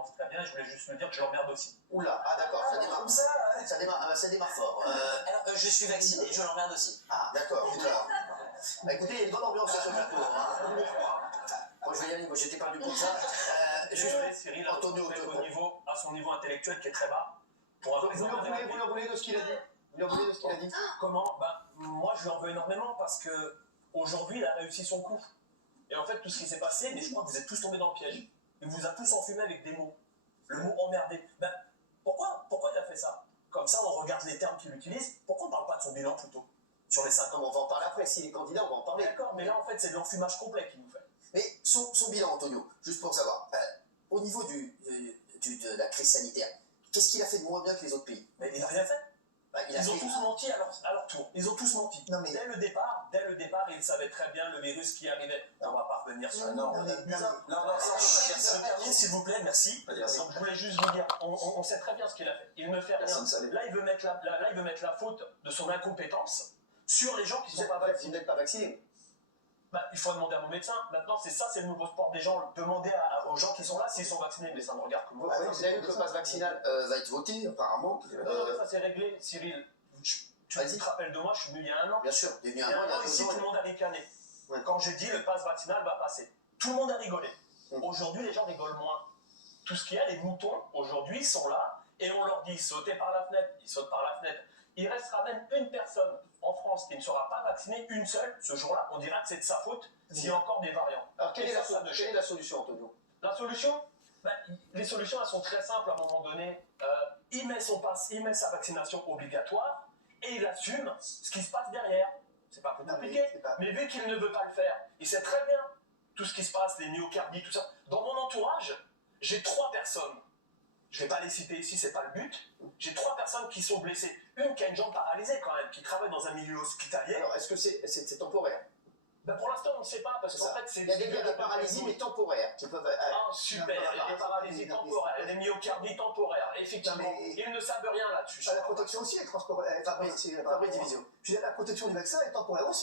commence très bien. Je voulais juste me dire que je l'emmerde aussi. Oula, ah d'accord, ça démarre. Comme ça, Ça démarre fort. alors, je suis vacciné et je l'emmerde aussi. Ah, d'accord, oula. Bah, écoutez, il y a une bonne ambiance sur ce plateau. Hein. Moi, je vais y aller, moi, j'étais pas du tout ça. Désolé, Cyril, Antonio, à son niveau intellectuel qui est très bas. Pour un vous président de la République. lui en voulez de ce qu'il a dit? Vous lui en voulez de ce qu'il a dit? Comment? Moi, je lui en veux énormément parce que aujourd'hui, il a réussi son coup. Et en fait, tout ce qui s'est passé, mais je crois que vous êtes tous tombés dans le piège. Il vous a tous enfumé avec des mots. Le mot emmerdé. Pourquoi il a fait ça? Comme ça, on regarde les termes qu'il utilise. Pourquoi on ne parle pas de son bilan plutôt? Sur les 5 ans, On va en parler après. S'il est candidat, on va en parler. d'accord, mais là, en fait, c'est de l'enfumage complet qu'il nous fait. Mais son bilan, Antonio, juste pour savoir, au niveau de la crise sanitaire, qu'est-ce qu'il a fait de moins bien que les autres pays? Mais il n'a rien fait. Ils ont fait... tous menti à leur tour. Ils ont tous menti. Non, mais... Dès le départ, ils savaient très bien le virus qui arrivait. On ne va pas revenir sur Non, s'il vous plaît, merci. Je voulais juste vous dire, on sait très bien ce qu'il a fait. Il ne fait rien. Là, il veut mettre la faute de son incompétence sur les gens qui ne sont pas vaccinés. Vous n'êtes pas vacciné. Il faut demander à mon médecin. Maintenant, c'est le nouveau sport des gens. Demander aux gens qui sont là s'ils sont vaccinés, mais ça me regarde que moi. Vous avez vu que le pass vaccinal va être voté, apparemment. Non, mais ça c'est réglé, Cyril. Tu te rappelles de moi, je suis venu il y a un an. Bien sûr, il y a Il y a un an, 2 ici, ans. tout le monde a ricané. Ouais. Quand j'ai dit le pass vaccinal va passer, tout le monde a rigolé. Aujourd'hui, les gens rigolent moins. Tout ce qu'il y a, les moutons, aujourd'hui, sont là et on leur dit sautez par la fenêtre. Ils sautent par la fenêtre. Il restera même une personne en France qui ne sera pas vaccinée, une seule, ce jour-là. On dira que c'est de sa faute s'il y a encore des variants. Alors, quelle est la solution, Antonio? La solution, les solutions, elles sont très simples à un moment donné. Il met sa vaccination obligatoire et il assume ce qui se passe derrière. C'est pas plus compliqué. Mais vu qu'il ne veut pas le faire, il sait très bien tout ce qui se passe, les myocardies, tout ça. Dans mon entourage, j'ai 3 personnes. Je ne vais pas les citer ici, c'est pas le but. J'ai 3 personnes qui sont blessées. Une qui a une jambe paralysée quand même, qui travaille dans un milieu hospitalier. Alors, est-ce que c'est temporaire? Pour l'instant, on ne sait pas, parce qu'en fait, c'est... Il y a des paralysies, mais temporaires, qui peuvent... super, il y a des paralysies temporaires, il y a des myocardies temporaires, effectivement. Ils ne savent rien là-dessus. La protection aussi est temporaire. Fabrice Division. La protection du vaccin est temporaire aussi.